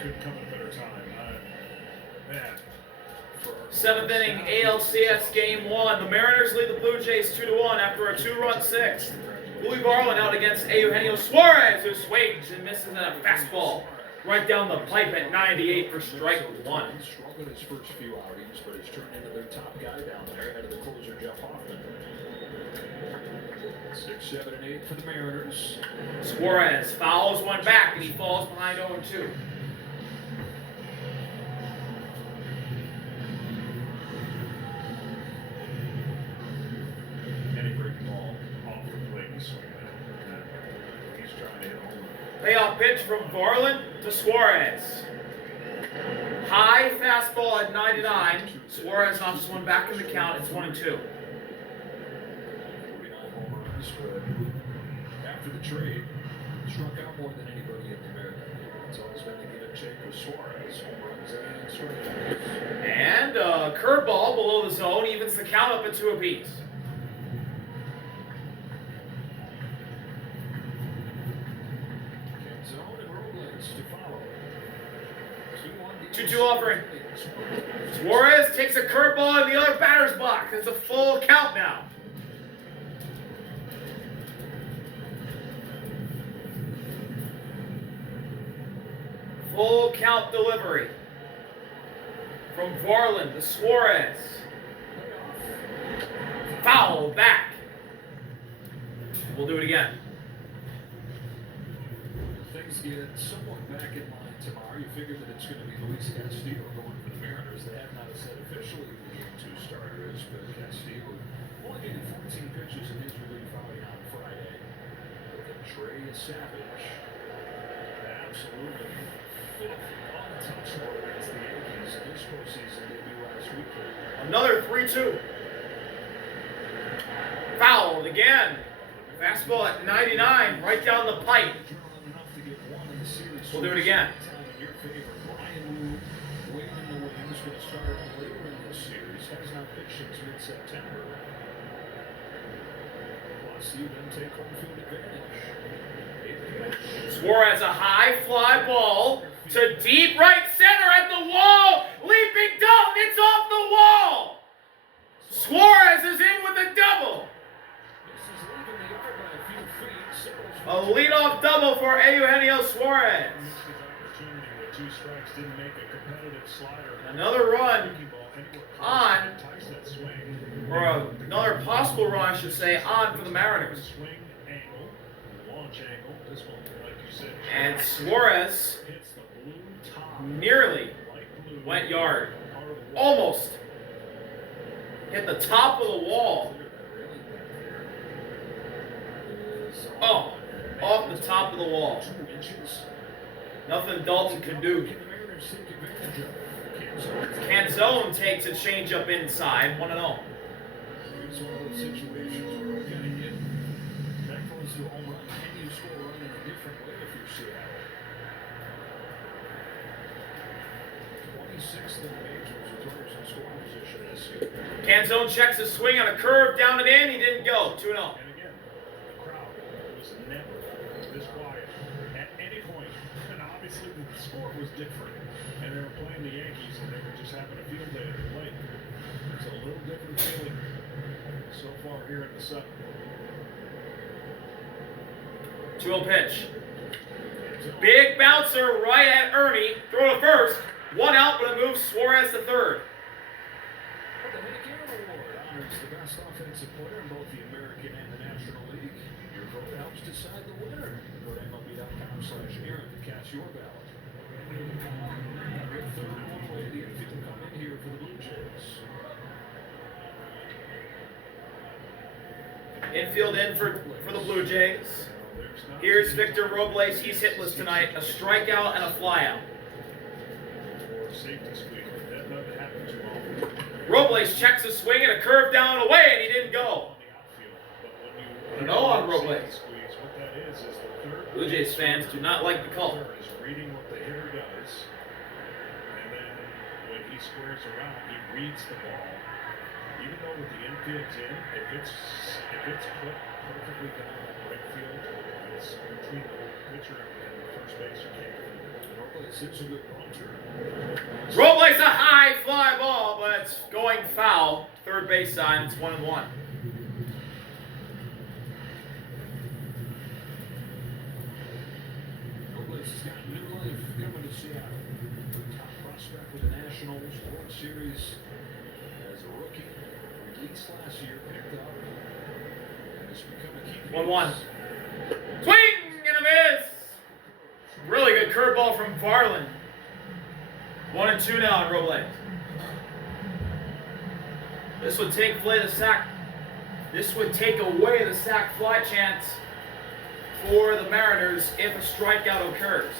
couldn't come at a better time. Man. Seventh inning, ALCS Game 1. The Mariners lead the Blue Jays 2-1 after a 2-run sixth. Louis Varland out against Eugenio Suarez, who swings and misses in a fastball right down the pipe at 98 for strike 1. Struggled his first few outings, but he's turned into their top guy down there ahead of the closer, Jeff Hoffman. 6, 7, and 8 for the Mariners. Suarez fouls one back, and he falls behind 0-2. Payoff pitch from Varland to Suarez. High fastball at 99. Suarez knocks one back in the count. It's 1-2. 49 home runs, but after the trade, struck out more than anybody in the American League. It's always been to get a check with Suarez. Home runs and strikeouts. And a curveball below the zone evens the count up at 2 apiece. Zone and Robles to follow. 2-2 offering. Suarez takes a curveball in the other batter's box. It's a full count now. Full count delivery from Varland to Suarez. Foul back. We'll do it again. Things get somewhat back in line tomorrow. You figure that it's going to be Luis Castillo going for the Mariners. They have not said officially who the game 2 starter is, but Castillo only getting 14 pitches in his relief outing on Friday. But then Trey Savage absolutely filthy, untouchable against the Yankees in this postseason debut last weekend. Another 3-2. Fouled again. Fastball at 99, right down the pipe. We'll do it again. Brian Wu, waiting in the wings, going to start later in this series. Has not pitched since mid-September. Plus, you then take home field advantage. Suarez, a high fly ball to deep right center at the wall. Leaping dunk, it's off the wall. Suarez is in with a double. A leadoff double for Eugenio Suarez. Another run on, or another possible run, I should say, on for the Mariners. And Suarez nearly went yard. Almost hit the top of the wall. Oh, off the top of the wall. Nothing Dalton can do. Canzone takes a changeup inside, 1-0. It's one of those situations where we're going to get that close to a home run. Can you score a run in a different way if you're Seattle? 26th in the majors with runners in scoring position this year. Canzone checks a swing on a curve down and in. He didn't go. 2-0. And again, the crowd was never this quiet at any point. And obviously the score was different. And they were playing the Yankees, and they were just having a field day at the plate. It's a little different feeling so far here in the seventh. 2-0 pitch. Big bouncer right at Ernie. Throw to first. 1 out, but it moves Suarez to third. The Hank Aaron Award honors the best offensive player in both the American and the National League. Your vote helps decide the winner. Go to MLB.com/Aaron to cast your ballot. Third one away, the infield come in here for the Blue Jays. Infield in for the Blue Jays. Here's Victor Robles. He's hitless tonight. A strikeout and a flyout. Robles checks a swing and a curve down and away, and he didn't go. No on Robles. Blue Jays fans do not like the call. Reading what the hitter does, and then when he squares around, he reads the ball. Even though with the infield's in, if it's put perfectly down that right field, it's between the pitcher and the first baser. Robles is a good bunter. Robles a high fly ball, but it's going foul. Third base side, it's 1-1. Robles has got new life coming to Seattle. Top prospect with the Nationals, World Series as a rookie. Released last year, picked up, and has become a key. 1-1. Swing and a miss. Really good curveball from Varland. 1-2 now on Robles. This would take away the sack. This would take away the sack fly chance for the Mariners if a strikeout occurs.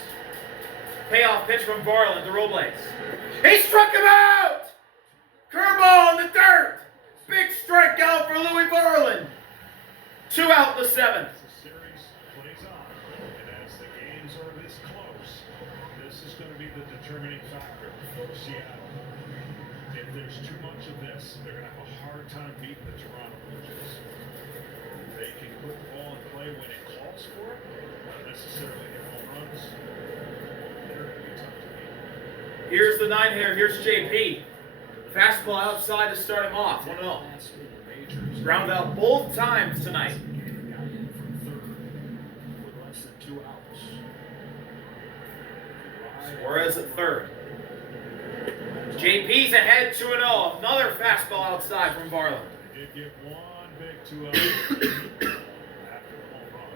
Payoff pitch from Varland to Robles. He struck him out! Curveball in the dirt! Big strikeout for Louis Varland. 2 out in the 7th. The series plays on, and as the games are this close, this is going to be the determining factor for Seattle. If there's too much of this, they're going to have a hard time beating the Toronto Blue Jays. They can put the ball in play when it calls for it, not necessarily hit home runs. They're going to be tough to beat. Here's the 9-hitter. Here's JP. Fastball outside to start him off. 1-0. Ground out both times tonight. Got in from third with less than 2 outs. Suarez at third. JP's ahead 2-0. Another fastball outside from Varland. Did get one big 2 out after the home run.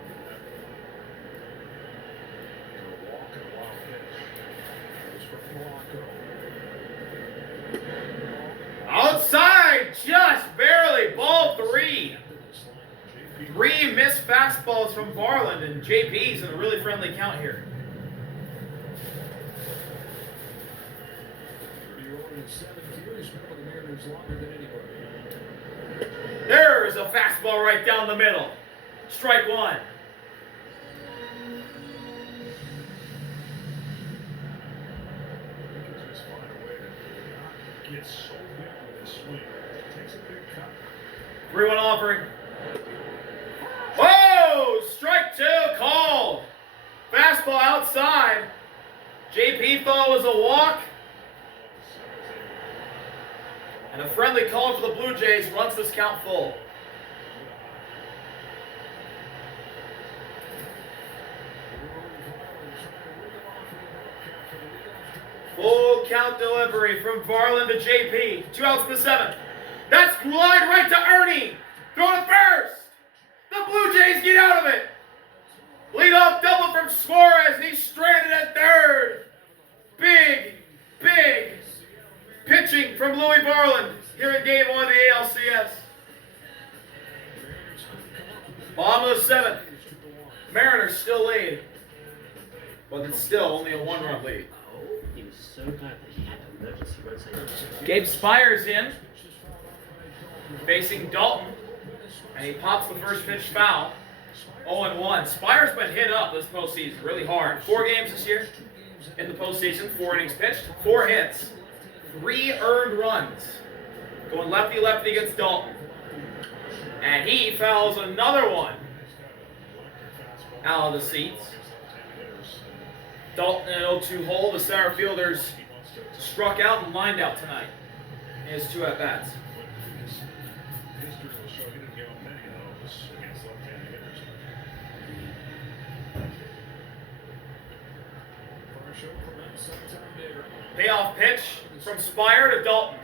A walk and a wild pitch. It was for Polanco. Outside, just barely. Ball 3. 3 missed fastballs from Varland, and JP's in a really friendly count here. 7 years, been with the Mariners longer than anybody. There's a fastball right down the middle. Strike 1. He can just find a way to get so big with his swing. Takes a big cut. 3-1 offering. Whoa! Strike 2 called. Fastball outside. JP thought it was a walk. And a friendly call for the Blue Jays runs this count full. Full count delivery from Varland to JP. 2 outs in the 7th. That's line right to Ernie. Throw to first. The Blue Jays get out of it. Leadoff double from Suarez, and he's stranded at third. Big pitching from Louis Varland here in Game 1 of the ALCS. Bottom of the 7th. Mariners still lead. But it's still only a 1-run lead. He was so glad that he had emergency rotation. Gabe Spires in, facing Dalton, and he pops the first pitch foul. 0-1. Spires been hit up this postseason really hard. 4 games this year in the postseason, 4 innings pitched, 4 hits, 3 earned runs. Going lefty-lefty against Dalton. And he fouls another one out of the seats. Dalton in an 0-2 hole. The center fielders struck out and lined out tonight in his 2 at-bats. History will show he didn't give up many of those against left-handed hitters. Payoff pitch from Spire to Dalton.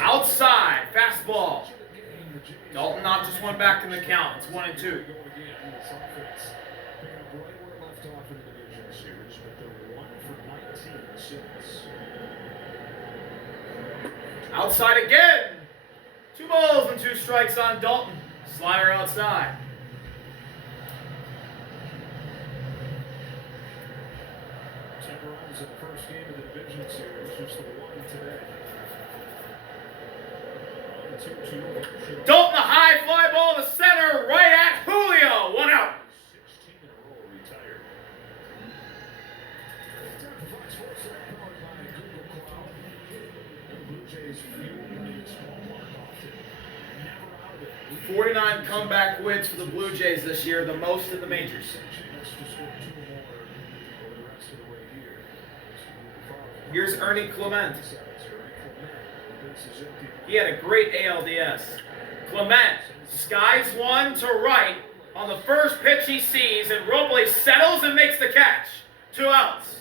Outside, fastball. Dalton knocked this one back in the count. It's 1-2. Outside again. 2 balls and 2 strikes on Dalton. Slider outside. Runs in the first game of the division series, just the 1 today. Dalton, a high fly ball to center, right at Julio. 1 out. 16 in a row retired. Blue Jays fueling its hallmark often. Never out of it. 49 comeback wins for the Blue Jays this year, the most in the majors. Chance to score Here's Ernie Clement. He had a great ALDS. Clement skies one to right on the first pitch he sees, and Robles settles and makes the catch. 2 outs.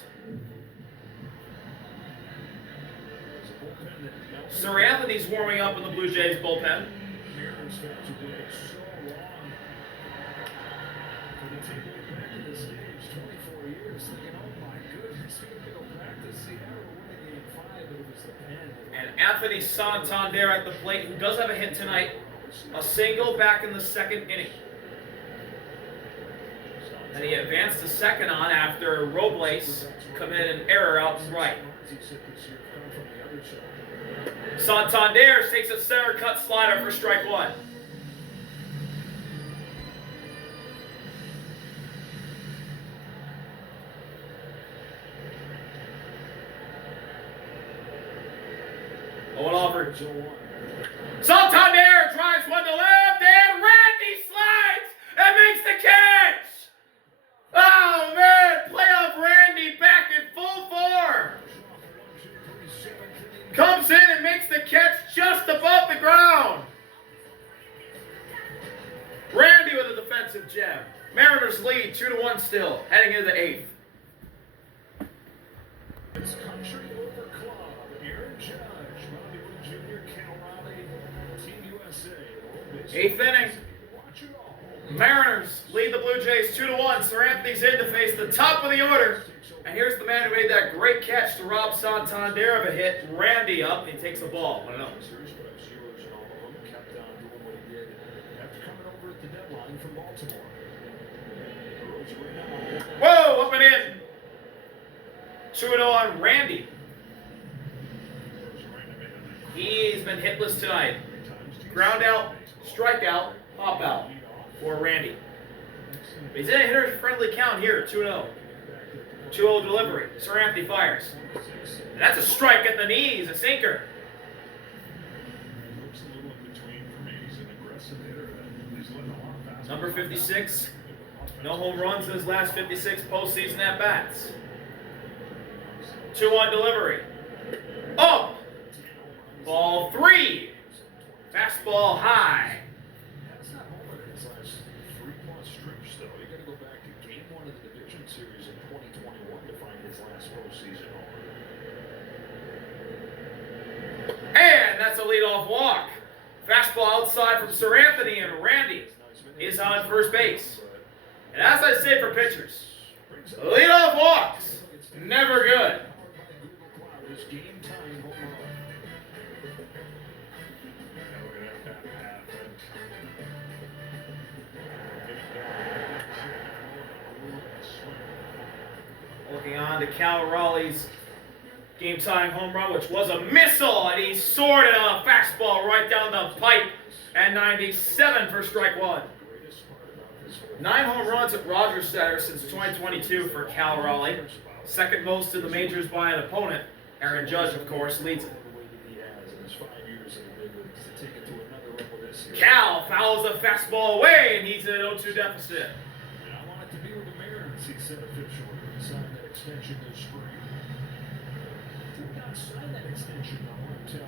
Sir Anthony's warming up in the Blue Jays bullpen. And Anthony Santander at the plate, who does have a hit tonight. A single back in the 2nd inning. And he advanced to second on after Robles committed an error out and right. Santander takes a center cut slider for strike 1. Owen Alford. Santander drives one to left, and Randy slides and makes the catch! Oh man, playoff Randy back in full form! Comes in and makes the catch just above the ground! Randy with a defensive gem. Mariners lead 2-1 still, heading into the 8th. It's country over club. Aaron Judge, Bobby Wood Jr., Cal Raleigh, Team USA. 8th inning. Mariners lead the Blue Jays 2-1. Sir Anthony's in to face the top of the order. And here's the man who made that great catch to rob Santander of a hit. Randy up, and he takes the ball. 1-0. Whoa, up and in. 2-0 on Randy. He's been hitless tonight. Ground out, strikeout, pop out for Randy. He's in a hitter-friendly count here, 2-0. 2-0 delivery. Sir Anthony fires. And that's a strike at the knees, a sinker. Number 56. No home runs in his last 56 postseason at-bats. 2-1 delivery. Up. Ball 3. Fastball high. That's not homer in his last 3+ trips, though. You got to go back to Game 1 of the Division Series in 2021 to find his last postseason homer. And that's a leadoff walk. Fastball outside from Sir Anthony, and Randy is on first base. And as I say for pitchers, leadoff walks, never good. This game time home run. Looking on to Cal Raleigh's game-tying home run, which was a missile, and he soared it on a fastball right down the pipe at 97 for strike 1. 9 home runs at Rogers Center since 2022 for Cal Raleigh. Second most in the majors by an opponent. Aaron Judge, of course, leads it. Cal fouls the fastball away, and he's in an 0-2 deficit. I want it to be with the Mariners, he said officially. He signed that extension this spring. Did not sign that extension, though, until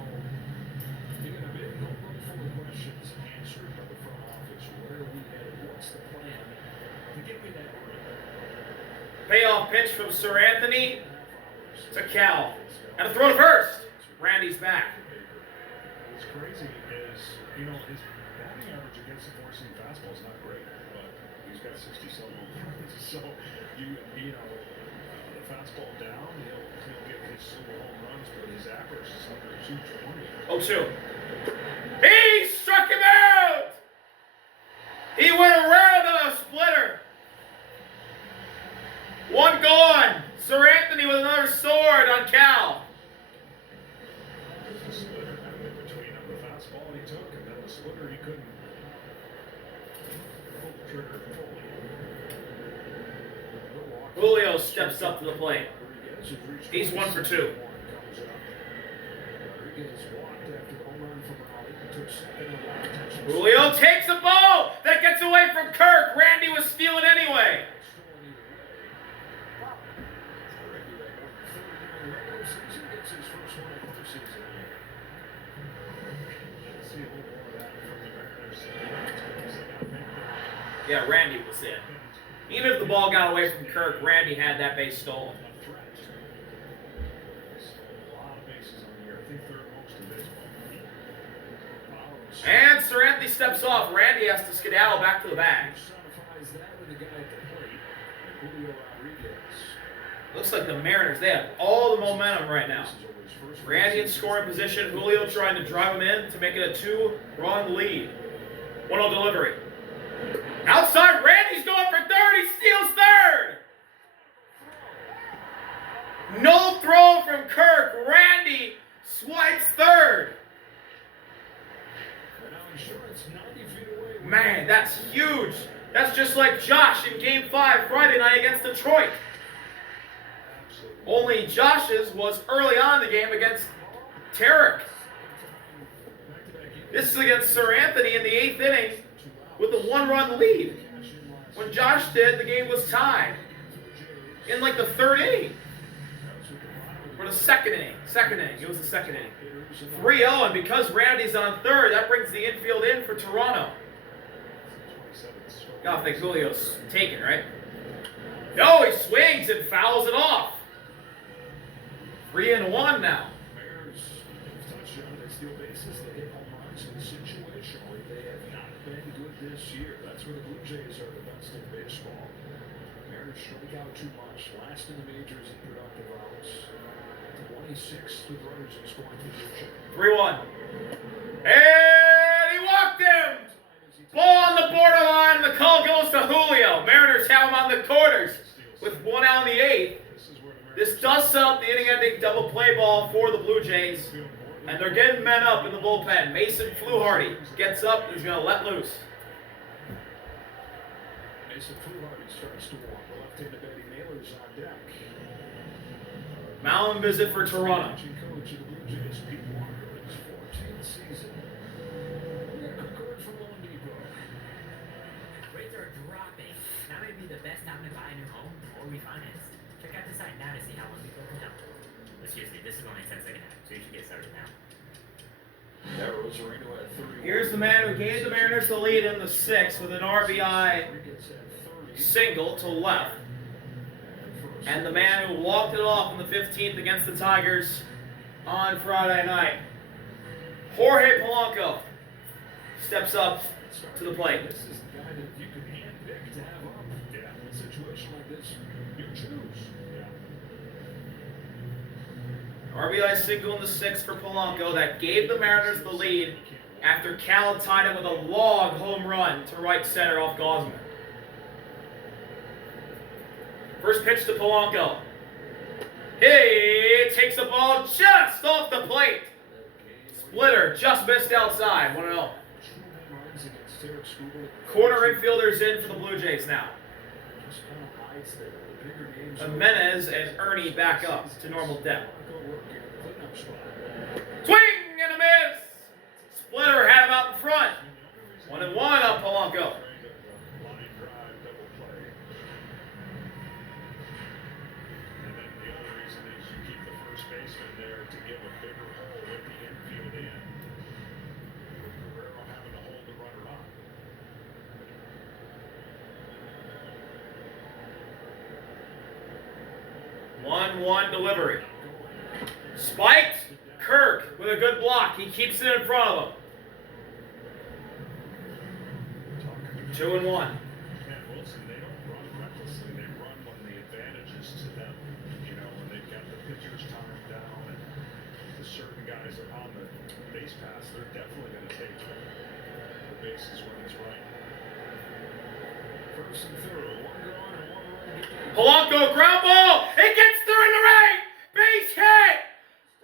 he got a big notebook full of questions answered by the front office. Where are we headed? What's the plan to get me that ring? Payoff pitch from Sir Anthony to Cal. And a throw to first. Randy's back. What's crazy is, you know, his batting average against the four-seam fastball is not great, but he's got 67 home runs. So, you know, the fastball down, he'll get his single home runs, but his average is under 220. 0-2. He struck him out! He went around on a splitter. 1 gone. Sir Anthony with another sword on Cal. The splitter in between on the fastball he took, and then the splitter he couldn't pull the trigger fully. Julio steps up to the plate. He's 1 for 2. Julio takes a ball that gets away from Kirk. Randy was stealing anyway. postseason, gets his first one of the postseason here. See a little more of that from the Mariners. Yeah, Randy was in. Even if the ball got away from Kirk, Randy had that base stolen. A lot of bases on here. I think third most in baseball. And Sir Anthony steps off. Randy has to skedaddle back to the bag. Personifies that with the guy at the plate, Julio Rodriguez. Looks like the Mariners, they have all the momentum right now. Randy in scoring position. Julio trying to drive him in to make it a 2-run lead. 1-0 delivery. Outside, Randy's going for third. He steals third. No throw from Kirk. Randy swipes third. Man, that's huge. That's just like Josh in Game 5 Friday night against Detroit. Only Josh's was early on in the game against Tarek. This is against Sir Anthony in the 8th inning with a 1-run lead. When Josh did, the game was tied in like the 3rd inning. Or the 2nd inning. It was the 2nd inning. 3-0, and because Randy's on third, that brings the infield in for Toronto. Gotta think Julio's taken, right? No, he swings and fouls it off. 3-1 now. Mariners have touched on their steal bases. They hit home runs, and situationally, they have not been good this year. That's where the Blue Jays are the best in baseball. Mariners strike out too much, last in the majors in productive outs. 26th with runners in scoring position. 3-1. And he walked him! Ball on the borderline. The call goes to Julio. Mariners have him on the corners with 1 out in the 8th. This does set up the inning-ending double play ball for the Blue Jays. And they're getting men up in the bullpen. Mason Fluharty gets up and is going to let loose. Mason Fluharty starts to walk. The left-handed batting Naylor's on deck. Mound visit for Toronto. Coach of the Blue Jays, Pete Walker, in his 14th season. We got a quick word from Loan Depot. Rates are dropping. Now may be the best time to buy a new home or refinance. Check out the site now to see how long people can help. But seriously, this is only 10-second app, so you should get started now. That Rosarino at 30. Here's the man who gave the Mariners the lead in the 6th with an RBI single to left. And the man who walked it off in the 15th against the Tigers on Friday night. Jorge Polanco steps up to the plate. This is the guy that you can handpick to have up. Yeah, in a situation like this, you choose. Yeah. RBI single in the 6th for Polanco that gave the Mariners the lead after Cal tied it with a log home run to right center off Gosman. First pitch to Polanco. He takes the ball just off the plate. Splitter just missed outside. 1-0. Corner infielders in for the Blue Jays now. Jimenez and Ernie back up to normal depth. Swing and a miss. Splitter had him out in front. 1-1 on Polanco. One delivery. Spiked. Kirk with a good block. He keeps it in front of him. 2-1. And Wilson, they don't run recklessly. They run when the advantage is to them. You know, when they've got the pitchers timed down and the certain guys are on the base pass, they're definitely going to take the bases when it's right. First and third, one gone and one run. Polanco ground ball. It gets through in the right. Base hit.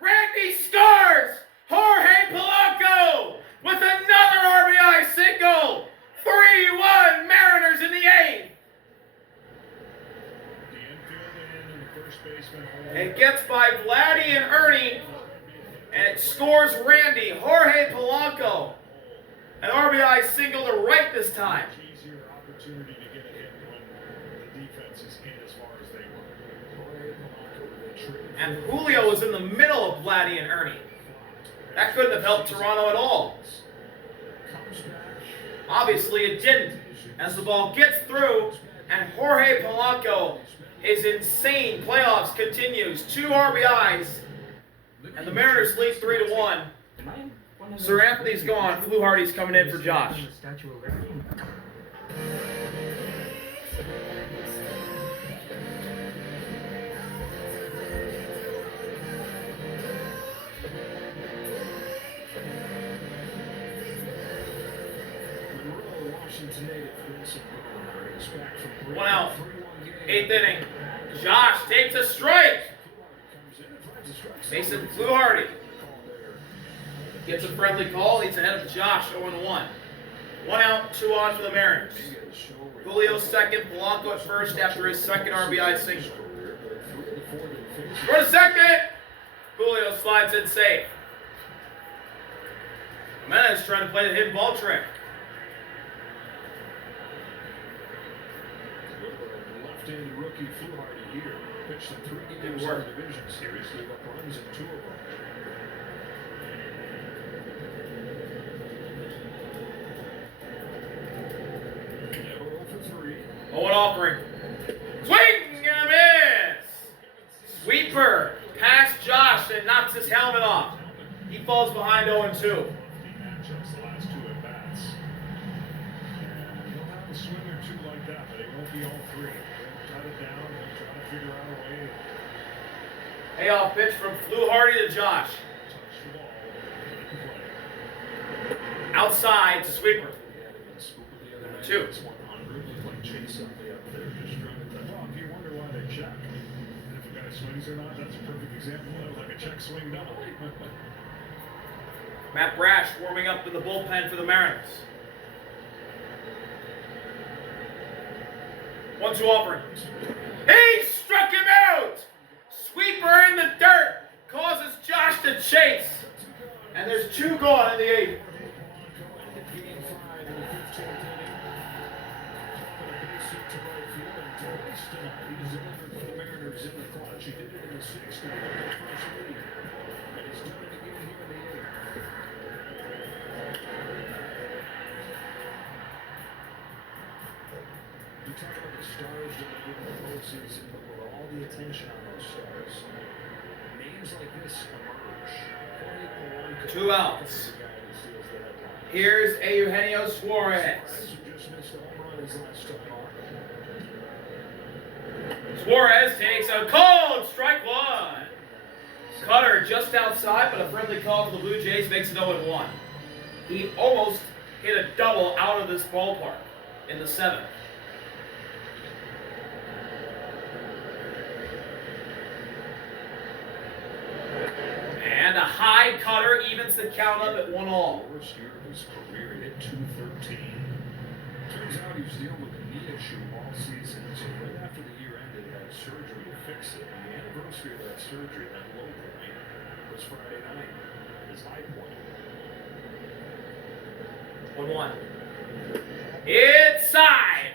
Randy scores. Jorge Polanco with another RBI single. 3-1 Mariners in the 8th. The infield and the first baseman. It gets by Vladdy and Ernie, and it scores Randy. Jorge Polanco. An RBI single to right this time. Easier opportunity to get a hit when the defense is in as far as they were. Jorge Polanco with a And Julio was in the middle of Vladdy and Ernie. That couldn't have helped Toronto at all. Obviously it didn't, as the ball gets through and Jorge Polanco, his insane playoffs continues. 2 RBIs, and the Mariners lead 3-1. Sir Anthony's gone. Fluharty's coming in for Josh. One out. 8th inning. Josh takes a strike. Mason Fluharty gets a friendly call. He's ahead of Josh, 0-1. 1 out, 2 on for the Mariners. Julio second, Polanco at first after his second RBI single. For the second, Julio slides in safe. Jimenez trying to play the hidden ball trick. Left-handed rookie Fluharty here pitched in 3 games in the division series. Gave up runs in 2 of them. Owen offering. Swing and a miss. Sweeper past Josh and knocks his helmet off. He falls behind 0-2. Matchups the last 2 at bats. He'll have a swing or 2 like that, but it won't be all 3. He'll cut it down and try to figure out a way. Payoff pitch from Fluharty to Josh. Touch the ball. Outside to Sweeper. 2. Well, if you wonder why they check, and if a guy swings or not, that's a perfect example. That was like a check swing double. Matt Brash warming up in the bullpen for the Mariners. 1-2 offering. He struck him out! Sweeper in the dirt causes Josh to chase. And there's 2 gone in the 8th. He's delivered for the Mariners in the clutch. He did it in the 6th and got the first lead. And he's done it again here in the 8th. You talk about the stars that are in the postseason, but with all the attention on those stars, names like this emerge. Jorge Polanco, 2 outs. the guy who steals the headline. Here's Eugenio Suarez. Who just missed a home run his last start. Suarez takes a cold strike 1. Cutter just outside, but a friendly call for the Blue Jays makes it 0-1. He almost hit a double out of this ballpark in the 7th. And a high cutter evens the count up at 1-all. Worst year of his career, he hit .213. Turns out he was dealing with a knee issue all season, so right after the year ended, he had surgery to fix it. And the anniversary of that surgery, that low point, was Friday night, his high point. 1-1. Inside.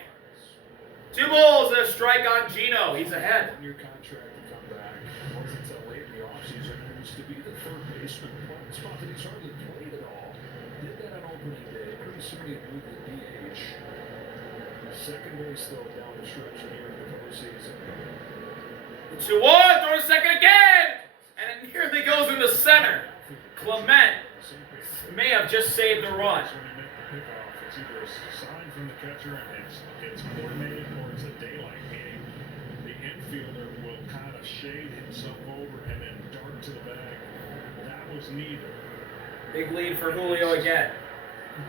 2 balls and a strike on Gino. He's ahead. One-year contract to come back. It wasn't until late in the offseason. He used to be the third baseman, a spot that he's hardly played at all. Did that on opening day. Pretty soon he moved to DH. Second base, though, down the stretch here in the postseason. 2-1, throw to second again! And it nearly goes into center. Clement may have just saved the run. When you make the pickoff, it's either a sign from the catcher and it's coordinated or it's a daylight, meaning the infielder will kind of shade himself over and then dart to the bag. That was neither. Big lead for Julio again.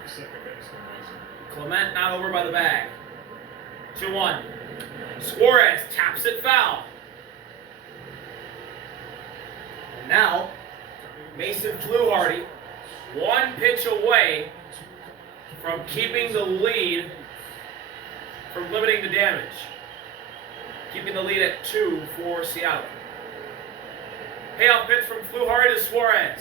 Second baseman wasn't. Clement not over by the bag. 2-1. Suarez taps it foul. And now, Mason Fluharty, 1 pitch away from keeping the lead, from limiting the damage. Keeping the lead at 2 for Seattle. Payoff pitch from Fluharty to Suarez.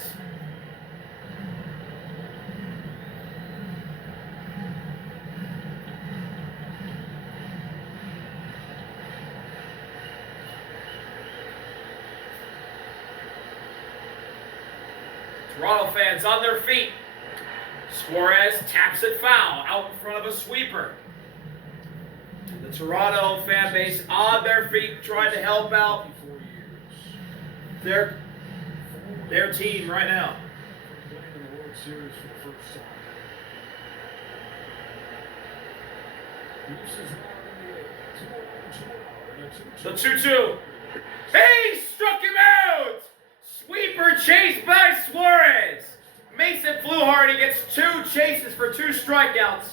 Toronto fans on their feet. Suarez taps it foul out in front of a sweeper. The Toronto fan base on their feet trying to help out 4 years. their team right now. Playing in the World Series for the first time. This is The 2-2. He struck him out! Sweeper chased by Suarez. Mason Fluharty gets 2 chases for 2 strikeouts.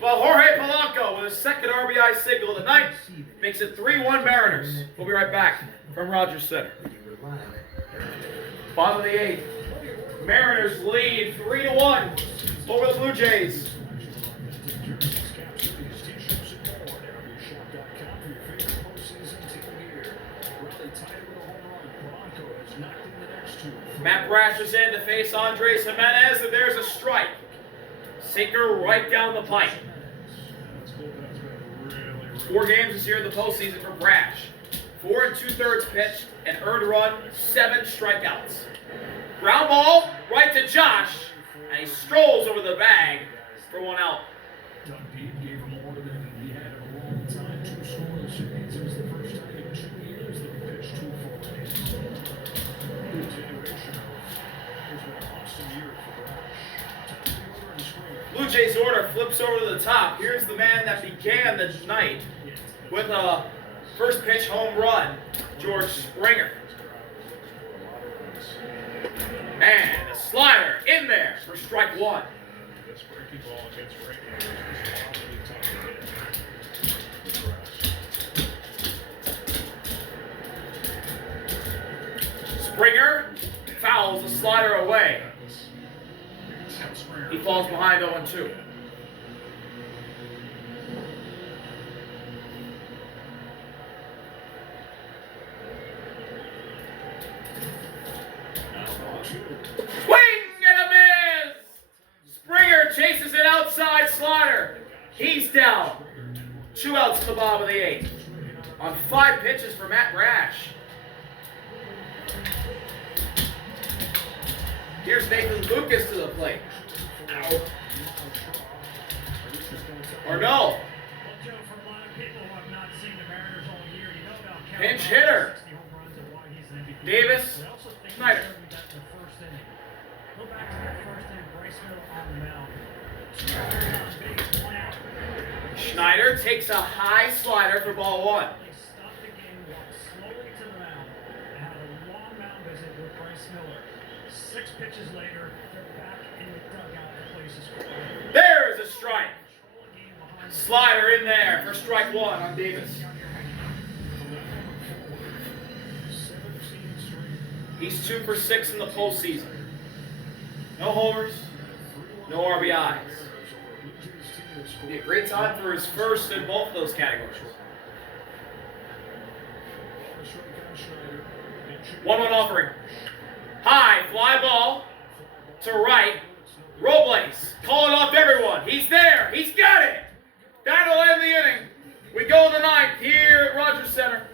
But Jorge Polanco with his second RBI single of the night makes it 3-1 Mariners. We'll be right back from Rogers Center. Bottom of the 8th. Mariners lead 3-1 over the Blue Jays. Matt Brash is in to face Andres Jimenez, and there's a strike. Sinker right down the pipe. 4 games this year in the postseason for Brash. 4 2/3 pitched, an earned run, 7 strikeouts. Ground ball right to Josh, and he strolls over the bag for 1 out. Doug Pete gave him more than he had in a long time. 2 scoreless innings. It was the first time in 2 years that he pitched 2 full innings. Continuation of has been an awesome year for Brash. Top of the order in Springer. Blue Jays order flips over to the top. Here's the man that began the night with a first pitch home run, George Springer. And a slider in there for strike 1. This breaking ball against Brady is wildly tough to hit. Springer fouls the slider away. He falls behind 0-2. Swing and a miss! Springer chases it outside slider. He's down. 2 outs to the bottom of the 8th. On 5 pitches for Matt Brash. Here's Nathan Lucas to the plate. Ow. Or no. Pinch hitter. Davis. Snyder. Schneider takes a high slider for ball 1. Pitches later, they're back in the dugout to place a score. There's a strike. Slider in there for strike 1 on Davis. He's 2 for 6 in the postseason. No homers, no RBIs. Be a great time for his first in both of those categories. 1-1 offering. High fly ball to right. Robles calling off everyone. He's there. He's got it. That'll end the inning. We go to the 9th here at Rogers Center.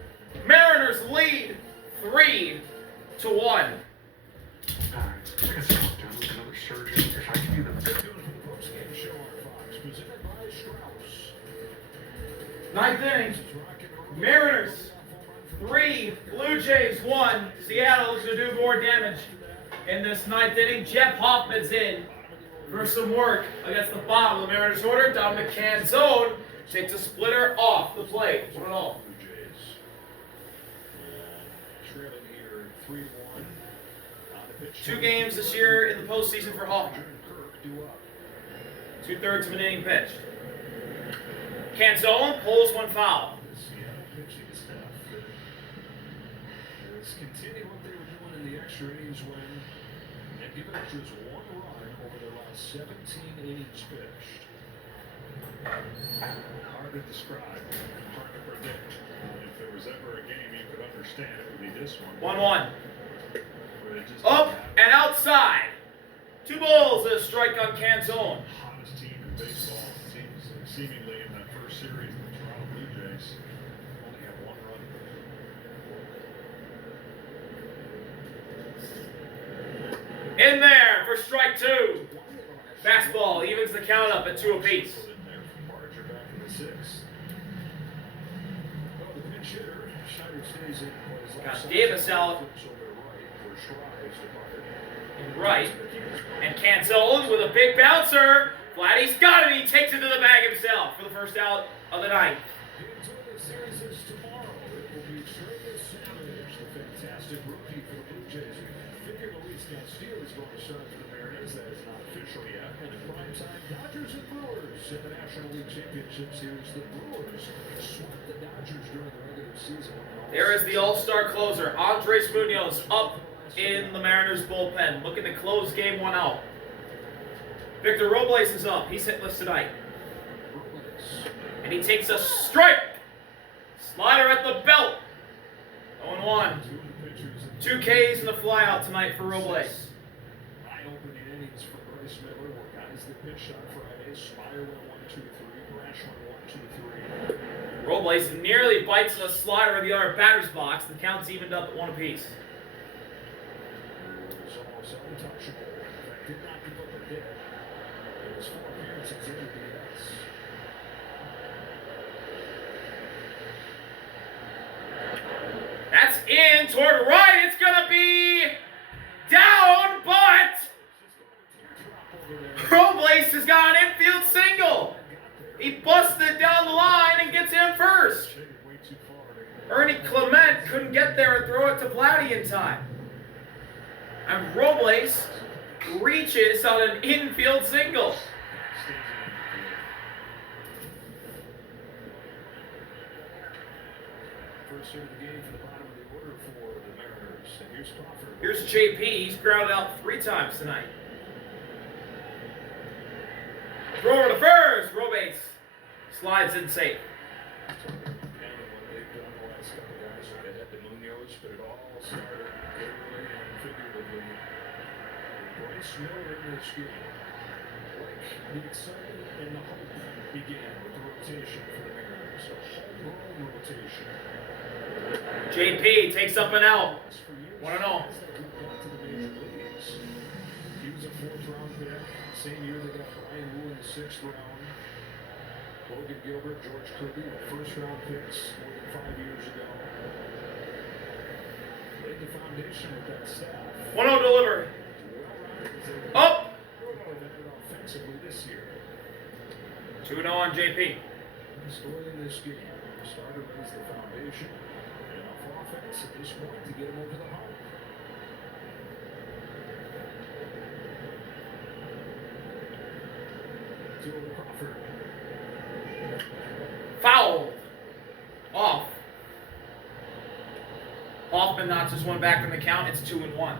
Mariners lead 3-1. Alright, I guess I'll do another surgeon if I can do them. Post-game show on Fox, presented by Strauss. 9th inning. Mariners 3, Blue Jays 1. Seattle looks to do more damage in this 9th inning. Jeff Hoffman's in for some work against the bottom of the Mariners order. Down the can zone. Takes a splitter off the plate. 1-0. Blue Jays. Trailing here 3-1. 2 games this year in the postseason for Hoffman. Kirk due up. 2/3 of an inning pitched. Canzone pulls 1 foul. Seattle pitching staff has continued what they were doing in the extra innings when they've given up just 1 run over their last 17 innings pitched. Hard to describe, hard to predict. If there was ever a game you could understand, it would be this one. 1-1. Where they just Up and outside. 2 balls and a strike on Canzone. hottest team in baseball, seemingly in that first series, the Toronto Blue Jays only have 1 run. In there for strike 2. Fastball evens the count up at 2 apiece. In there from Barger back in the 6th. Well, the pinch hitter, Schneider stays in. Got Davis out Flips over to right, where Schreiber's departed. in right. And Canzone with a big bouncer. Vladdy's got it. He takes it to the bag himself for the first out of the night. The Antonio series is tomorrow. It will be Jorge Savage, the fantastic rookie for the Blue Jays. Figure Luis Castillo is going to start for the Mariners. That is not official yet. And in prime time, Dodgers and Brewers in the National League Championship Series. The Brewers swept the Dodgers during the regular season. There is the all-star closer, Andres Munoz, up in the Mariners bullpen, looking to close game 1 out. Victor Robles is up. He's hitless tonight. And he takes a strike. Slider at the belt. 0-1. 2 Ks and a flyout tonight for Robles. Eye-opening innings for Bryce Miller. Were guys that pitched on Friday. Spire went 1-2-3. Brash went 1-2-3. Robles nearly bites the slider in the other batter's box. The count's evened up at 1 apiece. It was almost untouchable. In fact, did not give up a hit. It was 4 appearances in the DS. That's in toward right. It's going to be down, but Robles has got an infield single. He busted down the line and gets in first. Way too far to Ernie Clement couldn't get there and throw it to Vladdy in time. And Robles reaches on an infield single. First hit of the game for the bottom of the order for the Mariners. And here's Crawford. Here's JP. He's grounded out 3 times tonight. Throw over to first. Robles slides in safe. And what they've done the last couple guys are ahead to Munoz, but it all started literally and figuratively with Bryce Miller in this game. Like the excitement and the hope began with the rotation for the Mariners. A homegrown rotation. JP takes up an out. For years, 1-0. guys that moved back to the major leagues. He was a 4th-round pick. Same year they got Brian Wu in the 6th round. Logan Gilbert, George Kirby, the 1st-round picks more than 5 years ago. Laid the foundation with that staff. 1-0 delivery. Up. Offensively this year. 2-0 on JP. The story in this game. The starter lays the foundation. And enough offense at this point to get him over the hump. To Crawford. Foul. Off. Hoffman notches one back in the count. It's 2-1.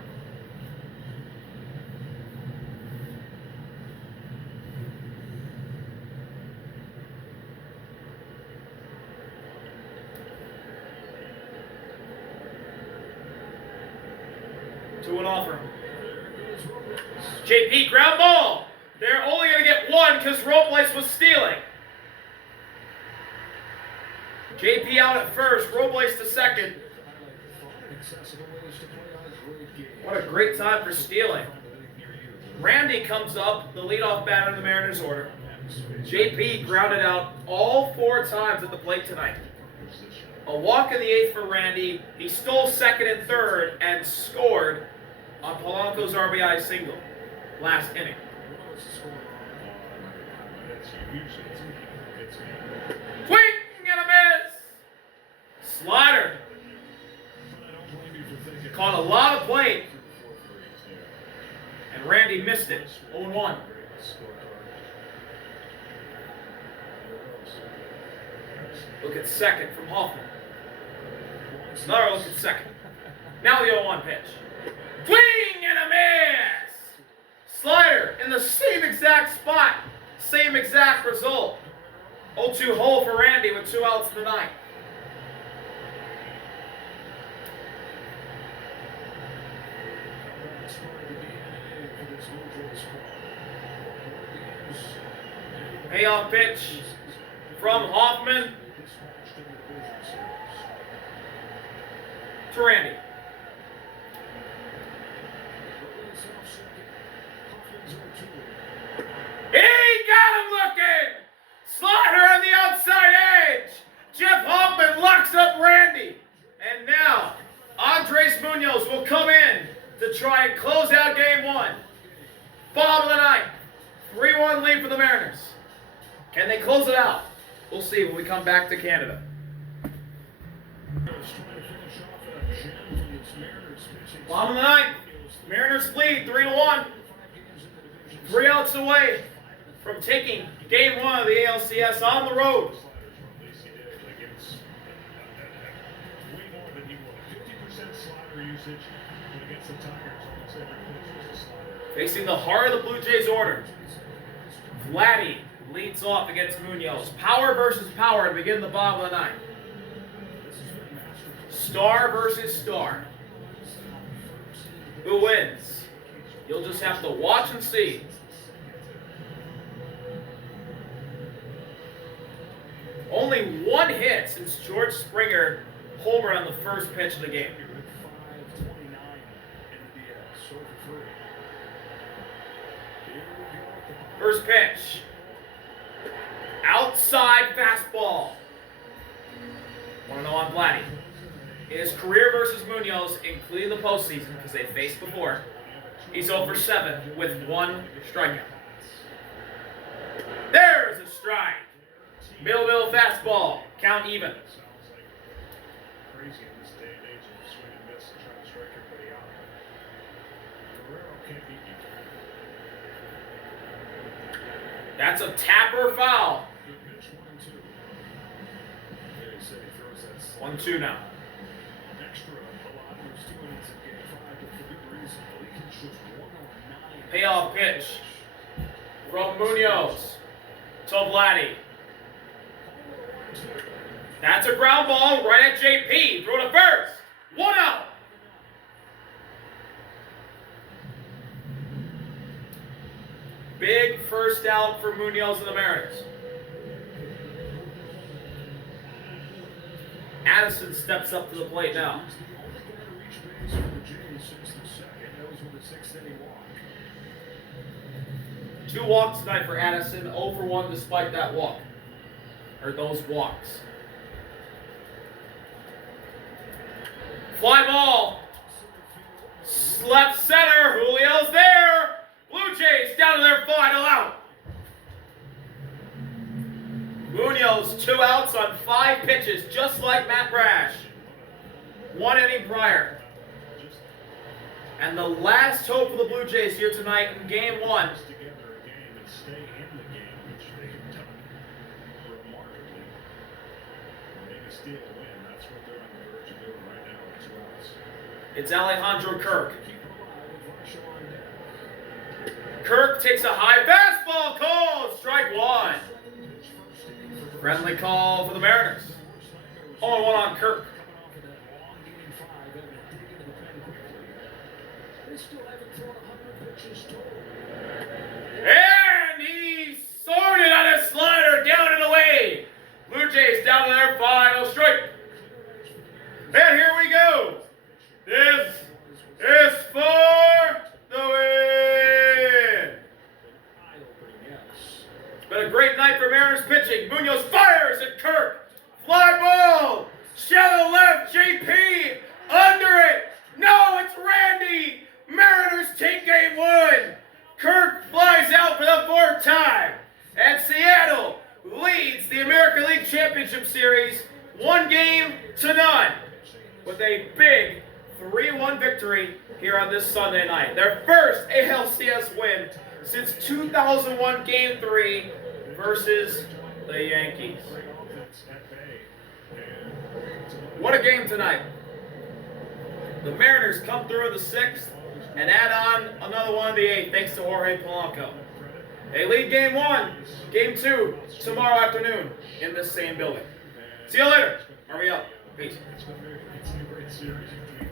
Two and offer. JP ground ball. They're only going to get 1 because Robles was stealing. JP out at first, Robles to second. What a great time for stealing. Randy comes up, the leadoff batter in the Mariners order. JP grounded out all 4 times at the plate tonight. A walk in the 8th for Randy. He stole 2nd and 3rd and scored on Polanco's RBI single last inning. Swing and a miss. Slider. Caught a lot of plate. And Randy missed it. 0-1. Look at second from Hoffman. Another look at second. Now the 0-1 pitch. Swing and a miss! Slider in the same exact spot. Same exact result. 0-2 hole for Randy with 2 outs in the 9th. Payoff pitch from Hoffman to Randy. He got him looking! Slider on the outside edge! Jeff Hoffman locks up Randy. And now, Andres Munoz will come in to try and close out game one. Bottom of the ninth. 3-1 lead for the Mariners. Can they close it out? We'll see when we come back to Canada. Bottom of the ninth. Mariners lead 3-1. 3 outs away from taking game one of the ALCS on the road. Facing the heart of the Blue Jays order. Vladdy leads off against Munoz. Power versus power to begin the bottom of the ninth. Star versus star. Who wins? You'll just have to watch and see. Only one hit since George Springer homered on the first pitch of the game. First pitch. Outside fastball. 1-0 on Vladdy. In his career versus Munoz, including the postseason, because they faced before, he's 0 for 7 with 1 strikeout. There's a strike. Middle fastball. Count even. That's a tapper foul. 1-2 now. Payoff pitch from Munoz to Vladdy. That's a ground ball right at JP. Throw to first. 1 out. Big first out for Munoz and the Mariners. Addison steps up to the plate now. 2 walks tonight for Addison, 0 for 1 despite that walk. Or those walks. Fly ball. Left center. Julio's there. Blue Jays down to their final out. Munoz 2 outs on 5 pitches, just like Matt Brash. 1 inning prior. And the last hope for the Blue Jays here tonight in game 1. It's Alejandro Kirk. Kirk takes a high fastball, called strike 1. Friendly call for the Mariners. 0-1 on Kirk. And he sorted on a slider down and away. Blue Jays down to their final strike. And here we go. This is for the win. It's been a great night for Mariners pitching. Munoz fires at Kirk. Fly ball. Shallow left. JP under it. No, it's Randy. Mariners take game 1. Kirk flies out for the 4th time. And Seattle leads the American League Championship Series 1-0 with a big 3-1 victory here on this Sunday night. Their first ALCS win since 2001 Game 3 versus the Yankees. What a game tonight. The Mariners come through in the 6th and add on another one in the 8th thanks to Jorge Polanco. They lead game 1, game 2 tomorrow afternoon in this same building. See you later. RBI. Peace. It's a great series between